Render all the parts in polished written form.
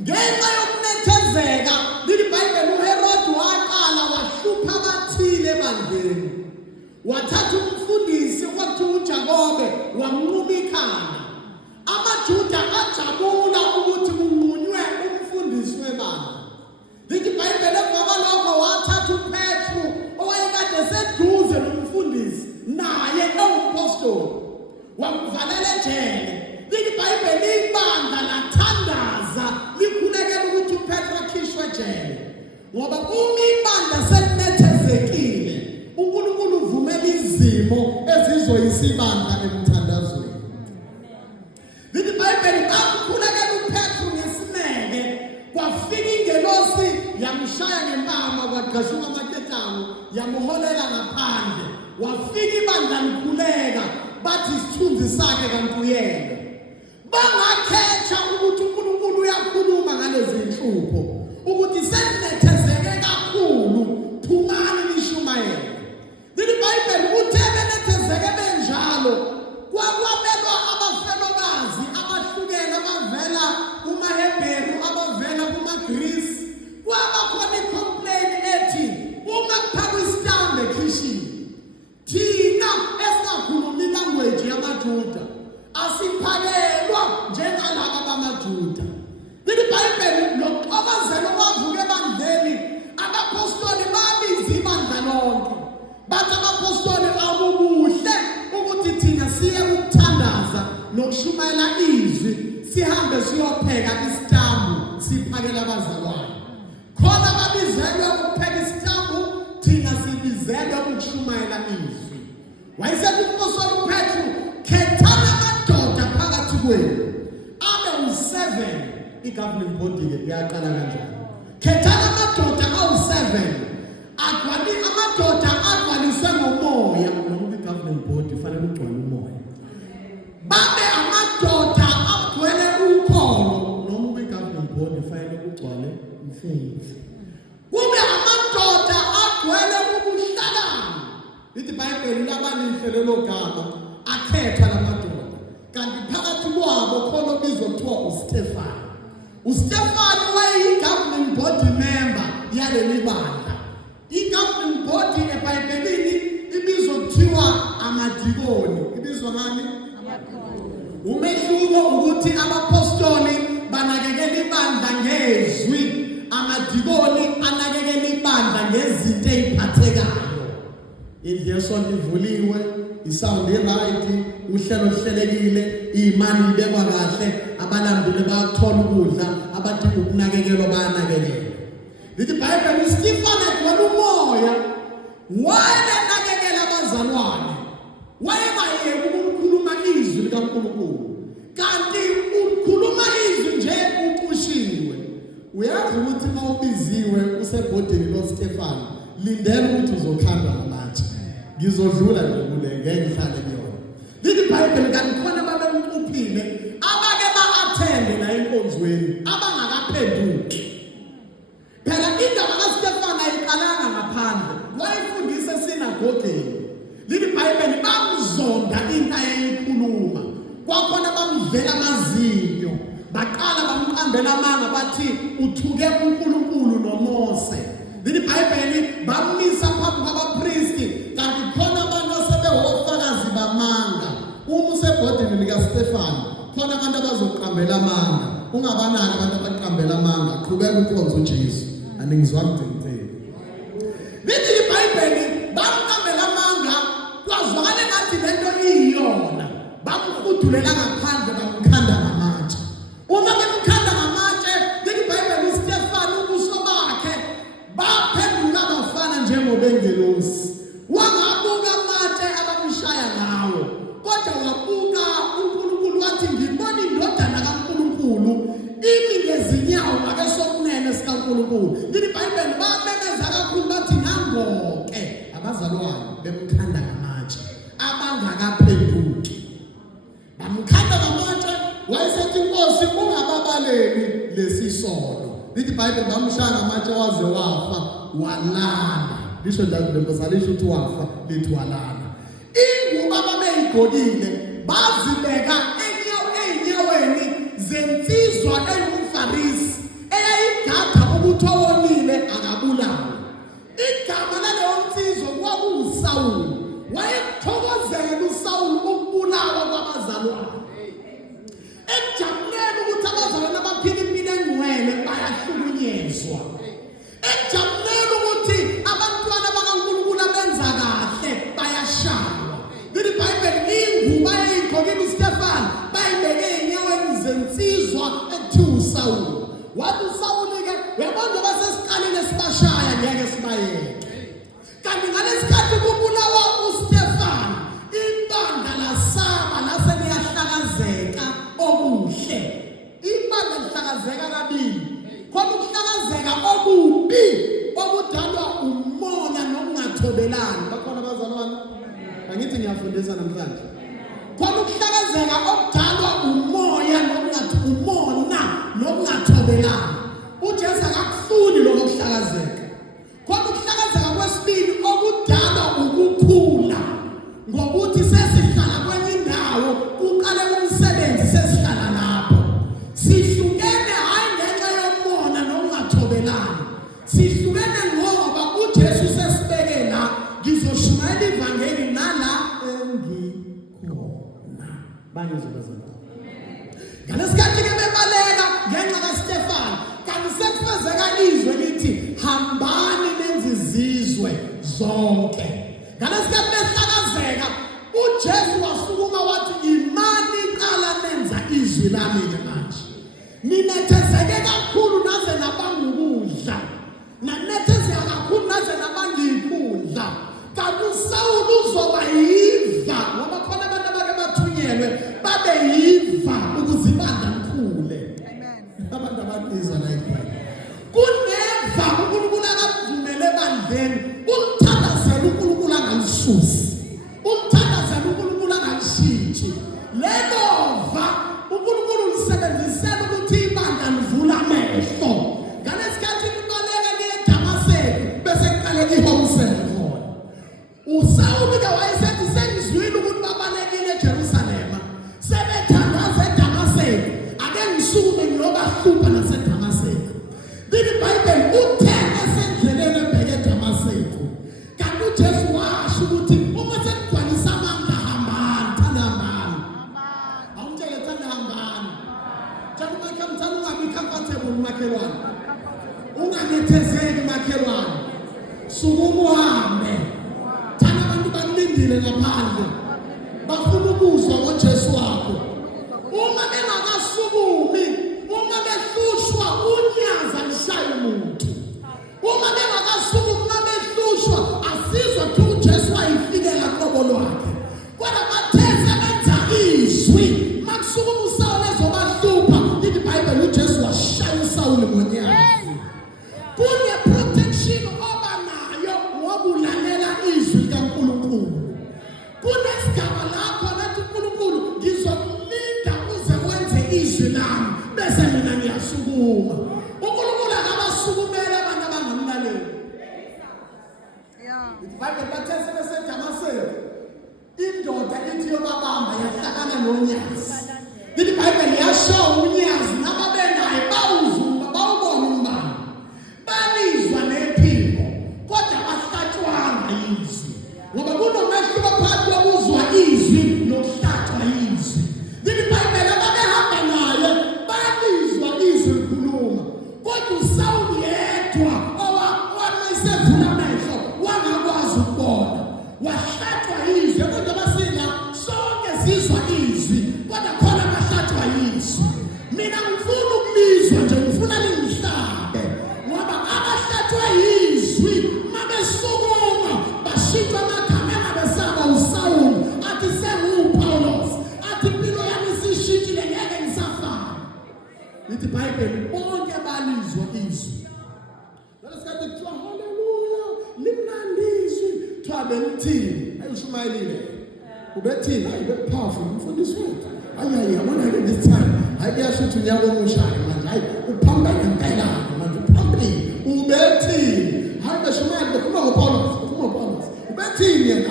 Ngenxa yokunethezeka, lithi iBhayibheli uHerodi waqala wahlupha abathile ebandleni. Wathatha umfundisi okuthiwa uJakobe wamnquma ikhanda. AmaJuda ajabula ukuthi kunqunywe umfundisi webandla. Lithi iBhayibheli emva kwalokho wathatha uPetru owayekade seduze nomfundisi naye ewumpostoli wamvalela ejele. Lithi iBhayibheli ibandla lathandaza likhulekela ukuthi uPetru akhishwe ejele. Ngoba uma ibandla selinethezekile, uNkulunkulu uvumela izimo ezizoyisa ibandla emthandazweni. Lithi iBhayibheli bakhulekela uPetru ngesineke, kwafika ingelosi yamshaya ngempama kwagqashuka amaketane yamuholela ngaphandle. Wafika ibandla likhuleka bathi isithunzi sakhe kanti uyena. Bangakhetha ukuthi uNkulunkulu uyakhuluma ngalezi inhlupho ukuthi selinethezeke kakhulu, phumani nishumayele. Lithi iBhayibheli uthe benethezeke benjalo kwakwabelwa abafelokazi abahlukene abavela kumaHebheru abavela kumaGrisi. Kwabakhona icomplain ethi uma kuphakwa isitambu ekhishini, thina esingakhulumi ilanguage yamaJuda asiphakelwa njengalaba bamaJuda. Lithi iBhayibheli lokuxokozela okwavuka ebandleni, abapostoli babiza ibandla lonke. Bathi abapostoli akukuhle ukuthi thina siye ukuthandaza nokushumayela izwi, sihambe siyopheka isitambu siphakele abazalwane. Khona babizelwe ukupheka isitambu, thina sibizelwe ukushumayela izwi. Wayesethi umpostoli uPetru, khethana amadoda phakathi kwenu abe u7. I-governing body-ke iyaqala kanjani? Khethana amadoda awu7 amadoda agcwaliswe ngomoya. Noma i-governing body fanele ugcwale umoya. Babe amadoda agcwele ukholo. Noma i-governing body fanele ugcwale faith. Kube amadoda agcwele ubuhlakani. Lithi iBhayibheli labalihle lelo gama, akhethwa lamadoda. Kanti phakathi kwabo khona obizwa kuthiwa uStefani. uStefani wayeyi-governing body member yaleli bandla. I-governing body eBhayibhelini ibizwa kuthiwa amadikoni. Ibizwa ngani? Umehluko ukuthi abapostoli banakekela ibandla ngezwi, amadikoni anakekela ibandla ngezinto eziphathekayo. Indlu yesonto ivuliwe, isound right, uhlelo oluhlelekile, imali ibekwa kahle, abalambile bayathola ukudla, abadinga ukunakekelwa bayanakekelwa. Lithi iBhayibheli uStefani agcwele umoya, wayenakekela abazalwane, wayengayeki ukukhuluma izwi likaNkulunkulu. Kanti ukukhuluma izwi nje uqushiwe. Uyazi ukuthi uma ubiziwe usebhodini loStefani, lindela ukuthi uzokhandwa ngamatshe. Ngizodlula nje kule ngeke ngihlale kuyona. Lithi iBhayibheli kanti khona babemcuphile abake ba-attende la enkonzweni abangakaphenduki. Phela indaba kaStefani ayiqalanga ngaphandle, wayefundisa esinagogeni. Lithi iBhayibheli bamzonda into ayeyikhuluma. Kwakhona bamvela amazinyo, baqala bamqambela amanga bathi uthuke uNkulunkulu noMose. Lithi iBhayibheli bamisa phambi kwabapristi, kanti khona abantu asebehofakazi bamanga. Uma usebhodini likaStefani khona abantu abazoqambela amanga. Ungabanaki abantu abaqambela amanga, qhubeka ukhonza uJesu. Aningizwa ngicela. Lithi iBhayibheli bamqambela amanga, kwazwakala ngathi lento iyona. Bamhudulela ngaphandle bamkhanda ngamatshe. Uma bemkhanda ngamatshe, lithi iBhayibheli uStefani ubuso bakhe baphenduka bafana njengobengelosi. Wangabuka amatshe abamshaya ngawo, kodwa wabuka uNkulunkulu wathi ngibona indodana kaNkulunkulu imi ngezinyawo ngakesokunene sikaNkulunkulu. Lithi iBhayibheli bamemeza kakhulu bathi nangoke abazalwane bemkhanda ngamatshe abangakaphenduki. Bamkhanda ngamatshe, wayesethi inkosi ungababaleli lesisono. Lithi iBhayibheli bamshaya ngamatshe waze wafa, walala. Lisho njalo lembozalisho ukuthi wafa, lithi walala. Ingubo ababeyigqokile bazibeka ey'nyaweni zensizwa eyomfarisi ejabulela ukuthi abantwana bakaNkulunkulu abenza kahle bayashaywa. iBhayibheli ingubo ayeyigqokile uStefane bayibeke enyaweni zensizwa ekuthiwa uSawuli. Wathi uSawuli-ke uyabona basesiqalile sibashaya ngeke sibayeke. Kanti ngalesikhathi kubulawa uStefane ibandla lasaba lase liyahlakazeka okuhle. Ibandla lihlakazeka kabili. Khona ukuhlakazeka okubi okudalwa umoya nokungathobelani. Bakhona abazalwane? Angithi ngiyafundisa namhlanje. Khona ukuhlakazeka okudalwa umoya nokungathobelani. uJesu akakufuni lokho kuhlakazeka. Khona ukuhlakazeka kwesibili okudalwa ukukhula. Ngokuthi sesihlala kwenye indawo uqale umsebenzi sesihlala lapho. Sihlukene hayi ngenxa yomona nokungathobelani. Sihlukene ngoba uJesu sesibeke la ngizoshumayela ivangeli nala engikhona. Bangizobazela. Ngalesikhathi ke bebaleka ngenxa kaStefane kanti sekufezeka izwe lithi hambani nenze izizwe zonke. Ngalesikhathi behlakazeka uJesu wasukuma wathi imani iqala nenza izwi lami ke manje. Ninethezeke kakhulu naze nabangukudla. Nanethezeka kakhulu naze nabangikudla. Kanti uSawuli uzoba yiva ngoba khona abantu abake bathunyelwe babe yiva ukuze ibandla likhule. Amen. Abantu ababizwa la ekhaya. Kuneva uNkulunkulu akavumele ebandleni ulithandazela uNkulunkulu angalisusi. Ulithandazela uNkulunkulu angalishintshi. Lelova uNkulunkulu ulisebenzisela ukuthi ibandla livula amehlo. Ngalesikhathi kubaleka liye eDamaseko bese kuqaleka ihomsele khona. uSawuli-ke wayesethi sengizwile ukuthi babalekile eJerusalema sebethandaza eDamaseko ake ngisukume ngiyobahlupha naseDamaseko. iBhayibheli uthe esendleleni ebheke eDamaseko kanti uJesu washo ukuthi uma sekugcwalisa amandla hambani thanda hambani. Awumtshele thanda hambani. Njengoba mthanda ungabi comfortable makhelwane. Unganethezeki makhelwane. Sukuma uhambe. Thana abantu bakulindile ngaphandle. Bafuna ukuzwa ngoJesu wakho. Uma bengakasukumi, uma behlushwa unyaza lishaya umuntu. Uma bengakasukumi, uma behlushwa asizwe ukuthi uJesu wayifikela qobo lwakhe. Kodwa batheze benza izwi. Makusukuma uSawuli ezobahlupha, iBhayibheli uJesu washaya uSawuli ngonyazi. Kune protection obanayo ngokulalela izwi likaNkulunkulu. Kunesigaba lapho nathi uNkulunkulu ngizokulinda uze wenze izwi lami bese mina ngiyasukuma. uNkulunkulu akabasukumela abantu abangamlaleli. iBhayibheli bathe sebeseDamaseko indoda ithi yobabamba yahlakana nonyazi. iBhayibheli yasho unyazi nababenaye bawuzuma bawubona umbani. Balizwa nephiko kodwa bahlatshwanga izwi. Ngoba kunomehluko phakathi kokuzwa izwi nokuhlatshwa izwi. iBhayibheli ababehamba naye balizwa izwi likhuluma. Kodwa uSawuli yedwa owayesevula amehlo wangakwazi ukubona. Wahlatshwa izwi kodwa basina sonke sizwa izwi kodwa khona bahlatshwa izwi. Mina ngifuna ukulizwa nje ngifuna lingihlabe. Ngoba abahlatshwa izwi mabesukuma bashintshwa amagama engabesaba uSawuli athi senguPawulos athi impilo yami isishintshile ngeke ngisafana. iBhayibheli bonke balizwa izwi. Ngalesikhathi kuthiwa haleluya limnandi izwi kuthiwa benithini ayishumayelile ubethini hayi bepowerful umfundisi wethu hayi yabona ke this time hayi kuyasho ukuthi unyaka omushayo manje hayi uphambene ngempela manje uphambili ubethini hayi beshumayela bekhuluma ngoPawulos ubethini hayi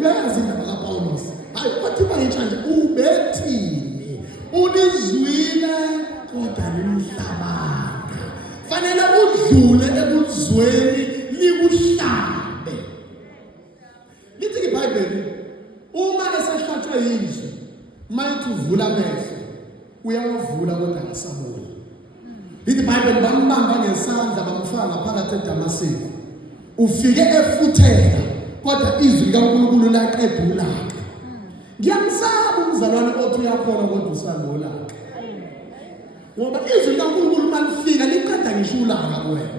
uyazi indaba kaPawulos hayi kwathi bayintshanje ubethini ulizwile kodwa limhlabanga fanele udlule ekuzweni likuhlabe. Lithi iBhayibheli uma esehlatshwe izwi mayithi uvula amehlo uyawavula kodwa akasaboni. lithi iBhayibheli bambamba ngesandla bamfaka phakathi eDamaseko. Ufike efutheka kodwa izwi likaNkulunkulu laqeda ulaka. Ngiyamsaba umzalwane othi uyakhona kodwa usanolaka. Ngoba izwi likaNkulunkulu malifika liqeda ngisho ulaka kuwena.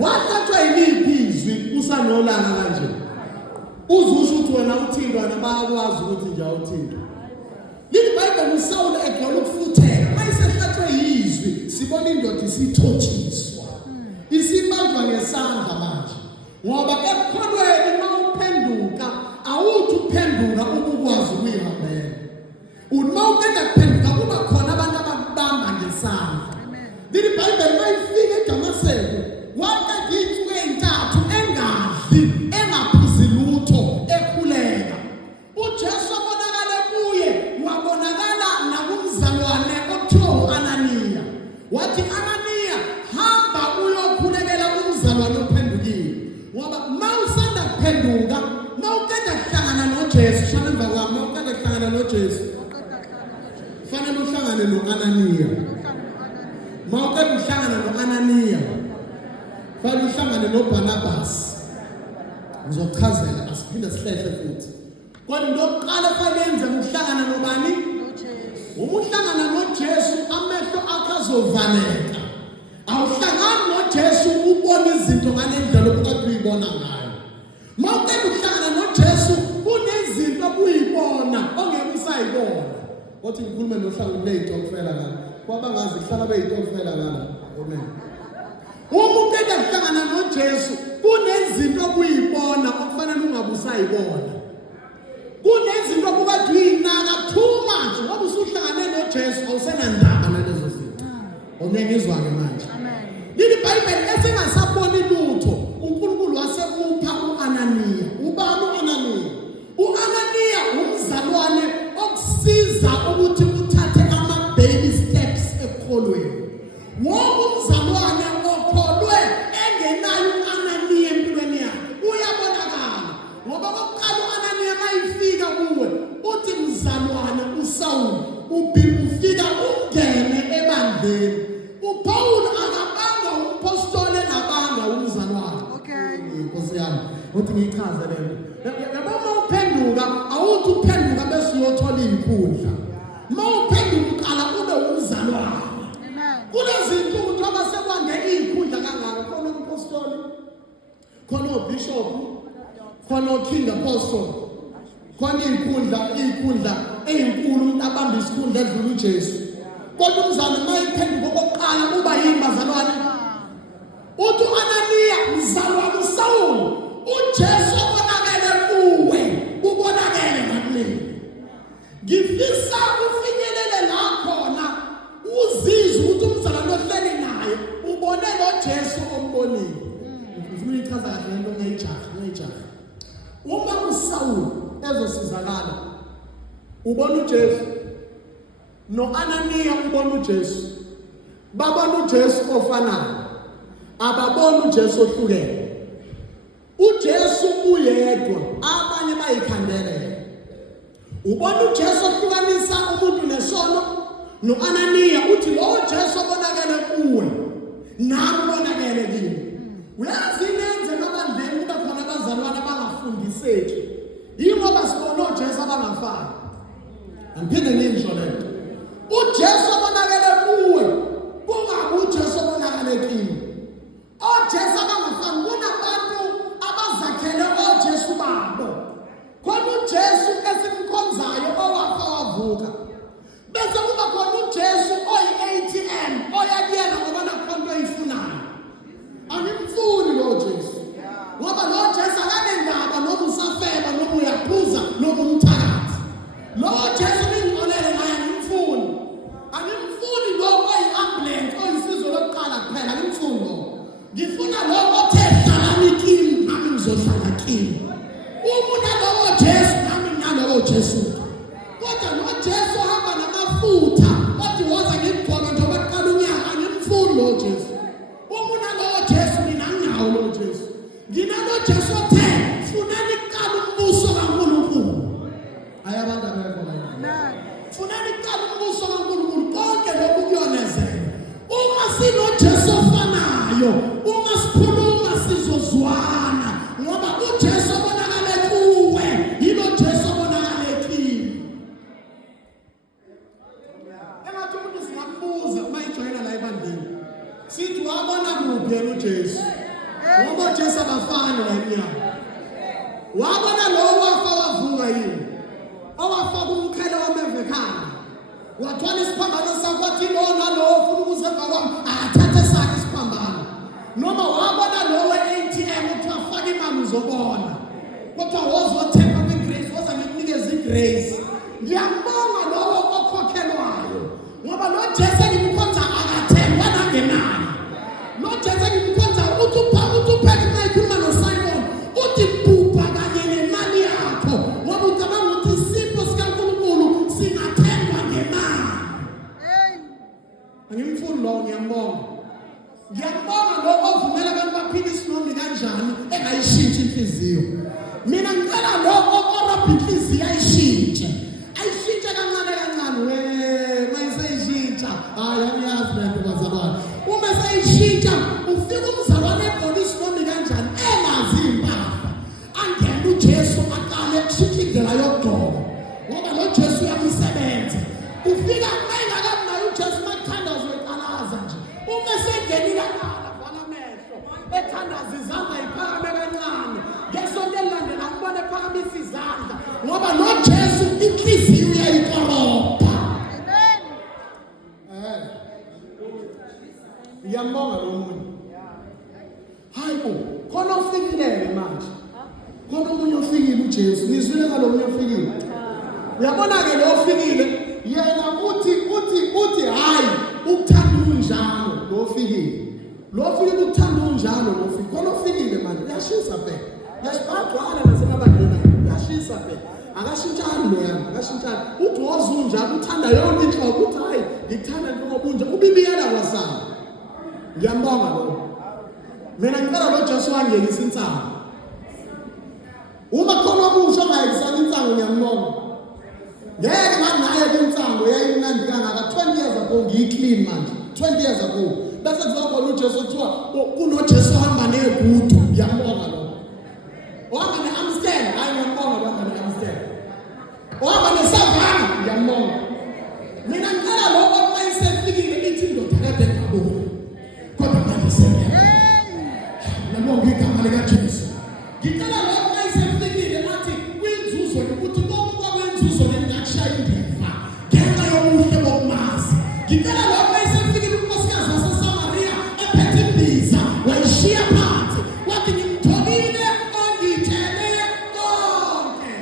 Wathathwa yiliphi izwi usanolaka kanje? Uzusho ukuthi wena uthindwa nabakwazi ukuthi nje awuthindwa. Lithi iBhayibheli uSawule egcwele ukufutheka, mayisehlathwe yizwi sibona indoda isithotshiswa. Isibanjwa ngesandla manje. Ngoba ekukholweni mawuphenduka awuthi uphenduka ukukwazi ukuyihambela. Uma uqeda kuphenduka kuba khona abantu abakubamba ngesandla. Lithi iBhayibheli mayifika eDamaseko waqeda insuku ezintathu engadli engaphuzi lutho ekhuleka. uJesu abonakala kuye wabonakala nakumzalwane okuthiwa uAnaniya. Wathi Ananiya, hamba uyokhulekela umzalwane ophendukile. Ngoba mawusanda kuphenduka mawuqeda kuhlangana noJesu shana emva kwami mawuqeda kuhlangana noJesu fanele uhlangane noAnaniya. Mawuqeda uhlangana noAnaniya fanele uhlangane noBarnabas. Ngizochazela asiphinde sihlehle futhi. Kodwa lokuqala fanele enze ukuhlangana nobani? Uma uhlangana noJesu amehlo akho azovaleka. Awuhlangani noJesu ubone izinto ngalendlela okade uyibona ngayo. Mawuqeda ukuhlangana noJesu kunezinto okuyibona ongeke usayibona. Othi ngikhulume nohlangano lezitokufela ngalo. Kwabangazi kuhlala beyitokufela ngalo. Amen. Uma uqeda ukuhlangana noJesu kunezinto okuyibona okufanele ungabe usayibona. Kunezinto okade uyinaka too much ngoba usuhlangane noJesu awusenandaba nalezo zinto. Ongengizwa ke manje. Amen. Lithi iBhayibheli esengasaboni lutho uNkulunkulu wasemupha uAnaniya. Ubani uAnaniya? uAnaniya umzalwane okusiza ukuthi uthathe ama-baby steps ekukholweni. Wonke umzalwane okholwe engenayo uAnaniya empilweni yakhe uyabonakala. Ngoba kokuqala uAnaniya mayifika kuwe uthi mzalwane uSawule ufika ungene ebandleni. uPaul akabanga umpostoli nabanga umzalwane. Okay. Nkosi yami uthi ngichaze lento. Yabona uphenduka awuthi uphenduka bese uyothola izikhundla. Mawuphenduka uqala ube umzalwane. Kunezinto ukuthi abasekwande izikhundla kangaka khona umpostoli, khona ubishop, khona uking apostle, khona izikhundla ezinkulu umuntu abamba isikhundla edlula uJesu. Kodwa umzalwane mayiphenduka okokuqala uba yimazalwane. Uthi uAnaniya mzalwane uSawule uJesu ubonakele kuwe ubonakele ngakumina. Ngifisa ufinyelele la khona uzizwe ukuthi umzalwane ohleli naye ubone noJesu ombonile. Ngifuna ichaza kahle lento ngejaha. Uma uSawule ezosizakala ubona uJesu noAnaniya ubona uJesu. Babona uJesu ofanayo. Ababona uJesu ohlukene. uJesu uyedwa abanye bayikhandele. Ubona uJesu ohlukanisa umuntu nesono noAnaniya uthi lo Jesu obonakele kuwe nami ubonakele kimi. Uyazi nenze nabandleni kube khona abazalwane abangafundiseki. Yingoba sibona uJesu abangafani. Angiphinde ngisho lento. uJesu obonakele kuwe kungabi uJesu obonakele kimi. oJesu abangafani kunabantu abazakhele oJesu babo. Khona uJesu esimkhonzayo owafa wavuka. Bese kuba khona uJesu oyi-ATM oyakuyena ngoba nakhona oyifunayo. Angimfuni lo Jesu. Ngoba lo Jesu akanendaba noma usafeba noma uyaphuza noma umthakathi. Lo Jesu ngingcolele naye angimfuni. Angimfuni lo oyi-ambulance oyisizo lokuqala kuphela angimfuni lo. Ngifuna lo othe hlalani kimi nami ngizohlala kimi. Uma nalowo Jesu nami nalowo Jesu. Kodwa lo Jesu hamba namafutha othi woza ngigqoke njengoba kuqala unyaka angimfuni lo Jesu. Uma nalowo Jesu mina nginawo lo Jesu. Nginalo Jesu othe funani kuqala umbuso kaNkulunkulu. Ayabantu abekho la. Funani kuqala umbuso kaNkulunkulu konke lokhu kuyonezela. Uma uJesu ofanayo uma sikhuluma sizozwana ngoba uJesu obonakale kuwe yilo Jesu obonakale kimi. Engathi umuntu singambuza uma ijoyina la ebandleni sithi wabona kuphi yena uJesu ngoba uJesu abafani la enyama. Wabona lo wafa wavuka yini owafaka umkhele wameve ekhanda wathwala isiphambano sakho wathi lo nalo ufuna ukuzeva kwami athathe sakhe isiphambano. Noma wabona lo we-ATM uthi afaka imali uzobona kodwa wozothenga kwi-grace woza ngikunikeza igrace. Ngiyambonga lowo okhokhelwayo ngoba lo Jesu engimkhonza akathengwa nangemali. Lo Jesu engimkhonza uthi uphethe mayikhuluma noSimon uthi bhubha kanye nemali yakho ngoba ucabanga ukuthi isipho sikaNkulunkulu singathengwa ngemali. Angimfuni lo ngiyambonga. Ngiyambonga lo ovumela abantu baphile isinomni kanjani engayishintshi inhliziyo. Mina ngicela lo orabha inhliziyo ayishintshe. Ayishintshe kancane kancane mayiseyishintsha. Hayi angiyazi lento bazalwane. Uma seyishintsha ufika umzalwane egqoka isinomni kanjani engazi impahla. Angene uJesu aqale ukushintsha indlela yokugqoka. Ngoba lo Jesu uyamsebenza. Ufika engakamnayo uJesu makuthandaza weqalaza nje. Uma sengenile akala vala amehlo ethandaza izandla iphakame kancane. Ngesonto elilandela umbone ephakamisa izandla ngoba lo Jesu inhliziyo uyayikorobha. Ngiyambonga lo muntu. Hayibo khona ufikilele manje. Khona umunye ofikile uJesu. Nizwile ngalo munye ofikile. Uyabona ke lo ofikile yena uthi hayi ukuthanda unjalo lo ofikile. Lo ofikile ukuthanda unjalo lo ofikile. Khona ofikile manje uyashisa phela. Yasibagcwala nasemabandleni. Uyashisa phela. Akashintshani lo yami, akashintshani. Uthi wozunjalo uthanda yonke inhlobo uthi hayi ngikuthanda njengobunje ubibiyela kwasana. Ngiyambonga lo. Mina ngicela lo Jesu wangenisa insango. Uma khona omusha ongayisana insango ngiyambonga. Ngeke nganayo insango yayimnandi kangaka 20 years ago ngiyiclean manje. 20 years ago. Bese kuzobona uJesu kuthiwa kuno Jesu ohamba negudu. Ngiyambonga lo. Ohamba neAmstel, hayi ngiyambonga lo ohamba neAmstel. Ohamba neSavana, ngiyambonga. Mina ngicela lo omayisefikile ithi ndoda kade ngabona. Kodwa manje sebenza. Nabonga igama lika Jesu. Ngicela lo omayisefikile athi kwinzuzo ukuthi konke kwenzuzo lendakushaya indiva. Ngenxa yomuhle bokumazi. Ngicela lo omayisefikile unkosikazi waseSamaria ephethe imbiza wayishiya phansi. Wathi ngimtholile ongitshele konke.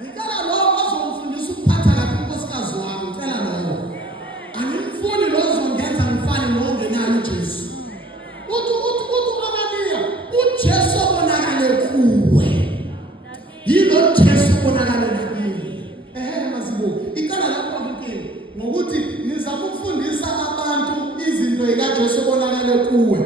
Ngicela lo ozomfundisa ukuphatha kahle unkosikazi wami. Ngicela lo. Angimfuni lo ozongenza ngifane nongenayo uJesu. Uthi Ananiya uJesu obonakale kuwe. Yilo Jesu obonakale nakini. Masibo. Ikala lapho ngikini ngokuthi nizakufundisa abantu izinto ikaJesu obonakale kuwe.